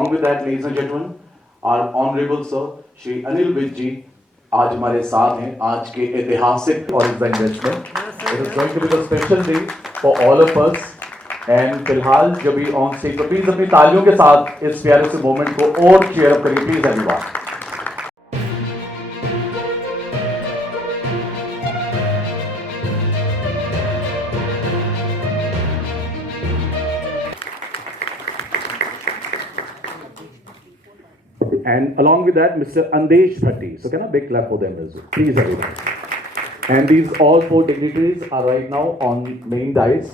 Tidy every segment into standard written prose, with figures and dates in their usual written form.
along with that, ladies and gentlemen, our honorable sir, Shri Anil Vij ji, आज हमारे साथ हैं आज के ऐतिहासिक और इस investment. It is going to be the special day for all of us. And फिलहाल जब भी ऑन स्टेज पर प्लीज अपनी तालियों के साथ इस प्यारे से मोमेंट को और चीयर अप करिए please everyone. And along with that, Mr. Andesh Bhatti. So can I big clap for them as well, please everyone. And these all four dignitaries are right now on main dais.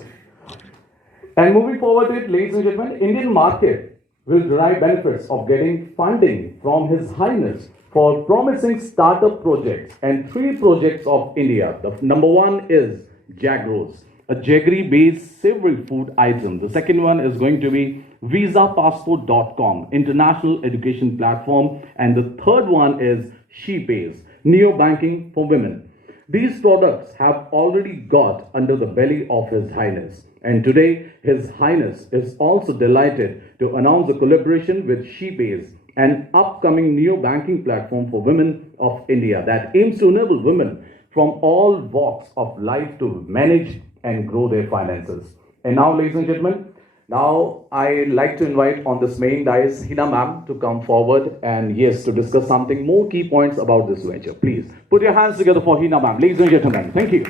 And moving forward with, ladies and gentlemen, Indian market will derive benefits of getting funding from His Highness for promising startup projects and 3 projects of India. The number one is Jagerose, a jaggery-based savory food item. The second one is going to be VisaPasspo.com, international education platform. And the third one is Shepays, neo-banking for women. These products have already got under the belly of His Highness. And today, His Highness is also delighted to announce a collaboration with Shepays, an upcoming neo-banking platform for women of India that aims to enable women from all walks of life to manage and grow their finances. And now, ladies and gentlemen, now I'd like to invite on this main dais Hina ma'am to come forward and yes, to discuss something more key points about this venture. Please put your hands together for Hina ma'am. Ladies and gentlemen, thank you.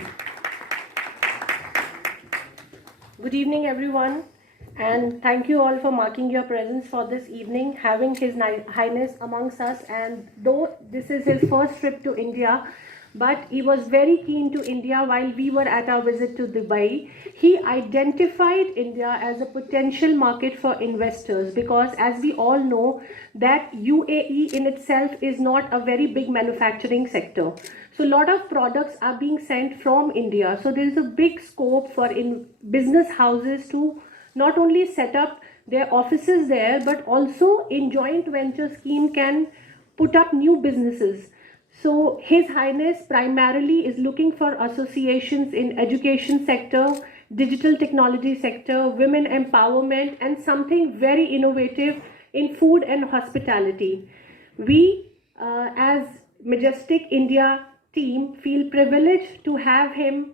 Good evening, everyone, and thank you all for marking your presence for this evening, having His Highness amongst us. And though this is his first trip to India, but he was very keen to India while we were at our visit to Dubai. He identified India as a potential market for investors because, as we all know, that UAE in itself is not a very big manufacturing sector. So a lot of products are being sent from India. So there is a big scope for business houses to not only set up their offices there, but also in joint venture scheme can put up new businesses. So His Highness primarily is looking for associations in education sector, digital technology sector, women empowerment, and something very innovative in food and hospitality. We, as Majestic India team, feel privileged to have him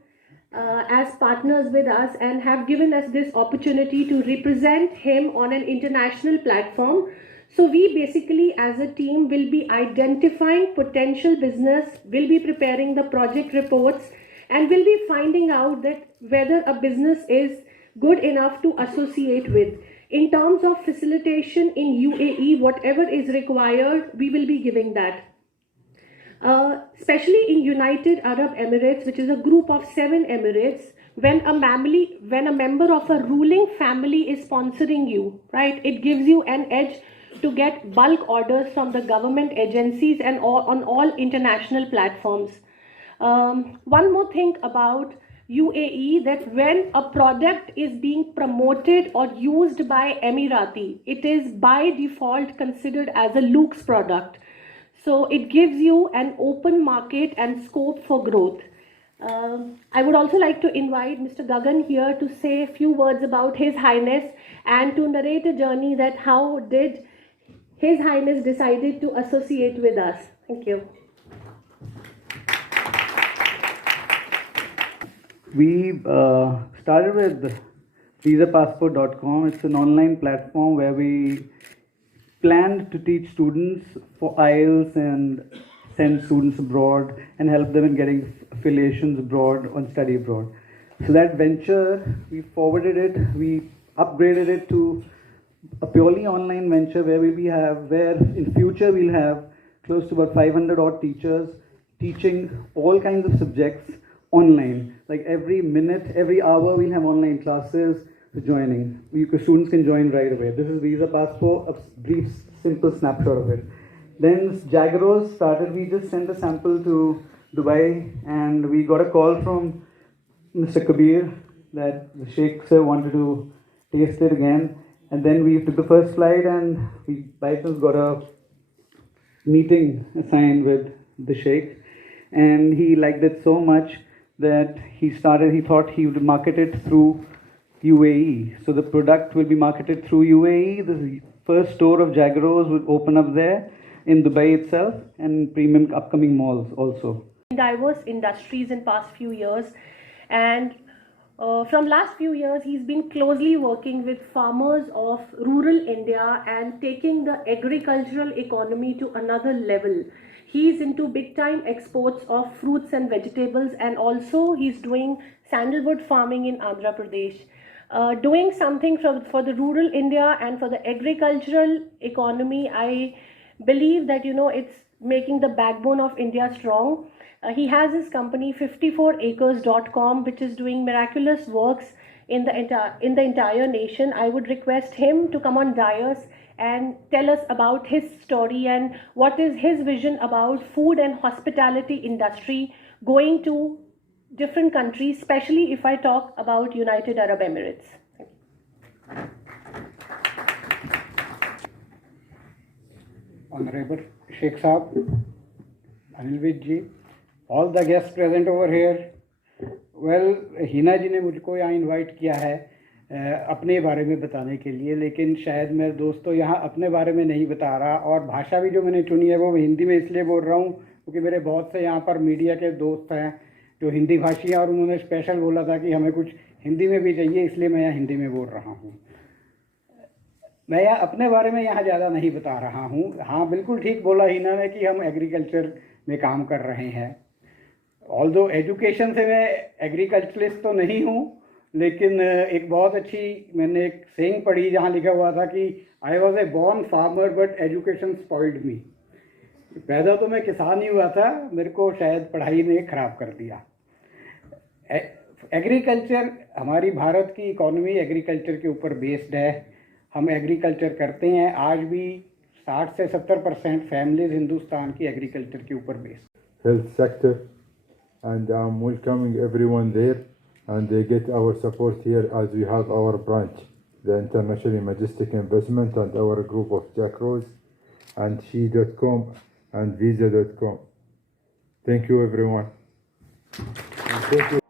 as partners with us and have given us this opportunity to represent him on an international platform. So we basically as a team will be identifying potential business, will be preparing the project reports, and will be finding out that whether a business is good enough to associate with. In terms of facilitation in UAE, whatever is required, we will be giving that. Especially in United Arab Emirates, which is a group of 7 emirates, when a member of a ruling family is sponsoring you, right, it gives you an edge to get bulk orders from the government agencies and on all international platforms. One more thing about UAE, that when a product is being promoted or used by Emirati, it is by default considered as a Luke's product. So it gives you an open market and scope for growth. I would also like to invite Mr. Gagan here to say a few words about His Highness and to narrate a journey that how did His Highness decided to associate with us. Thank you. We started with VisaPasspo.com. It's an online platform where we planned to teach students for IELTS and send students abroad and help them in getting affiliations abroad on study abroad. So that venture, we forwarded it, we upgraded it to a purely online venture where in future we'll have close to about 500 odd teachers teaching all kinds of subjects online. Like every minute, every hour we'll have online classes for joining. Students can join right away. This is VisaPasspo, a brief, simple snapshot of it. Then Jagerose started, we just sent a sample to Dubai and we got a call from Mr. Kabir that the Sheikh sir wanted to taste it again. And then we took the first flight and we by chance got a meeting assigned with the Sheikh. And he liked it so much that he thought he would market it through UAE. So the product will be marketed through UAE. The first store of Jagerose will open up there in Dubai itself and premium upcoming malls also. Diverse industries in past few years, and from last few years he's been closely working with farmers of rural India and taking the agricultural economy to another level. He's into big time exports of fruits and vegetables, and also he's doing sandalwood farming in Andhra Pradesh. Doing something for the rural India and for the agricultural economy, I believe that it's making the backbone of India strong. He has his company 54acres.com, which is doing miraculous works in the entire nation. I would request him to come on dais and tell us about his story and what is his vision about food and hospitality industry going to different countries, especially if I talk about United Arab Emirates. Honorable Sheikh Saab, Anil Vij ji, all the guests present over here. Well, Hina ji ने मुझको यहाँ invite किया है अपने बारे में बताने के लिए, लेकिन शायद मेरे दोस्तों यहाँ अपने बारे में नहीं बता रहा, और भाषा भी जो मैंने चुनी है वो हिंदी में इसलिए बोल रहा हूँ क्योंकि मेरे बहुत से यहाँ पर मीडिया के दोस्त हैं जो हिंदी भाषी हैं, और उन्होंने स्पेशल बोला था कि हमें कुछ हिंदी में भी चाहिए, इसलिए मैं यहाँ हिंदी में बोल रहा हूँ। मैं यहाँ अपने बारे में यहाँ ज़्यादा नहीं बता रहा हूँ। हाँ, बिल्कुल ठीक बोला हिना ने कि हम एग्रीकल्चर में काम कर रहे हैं। ऑल्दो एजुकेशन से मैं एग्रीकल्चरिस्ट तो नहीं हूँ, लेकिन एक बहुत अच्छी मैंने एक सेइंग पढ़ी जहाँ लिखा हुआ था कि I was a born farmer but education spoiled me. पैदा तो मैं किसान ही हुआ था, मेरे को शायद पढ़ाई ने ख़राब कर दिया। एग्रीकल्चर, हमारी भारत की इकोनॉमी एग्रीकल्चर के ऊपर बेस्ड है। हम एग्रीकल्चर करते हैं, आज भी 60 से 70% फैमिलीज हिंदुस्तान की एग्रीकल्चर के ऊपर based. Health sector, and I'm welcoming everyone there, and they get our support here as we have our branch, the internationally Majestic Investment, and our group of Jagerose and she.com and visa.com. Thank you everyone. And thank you.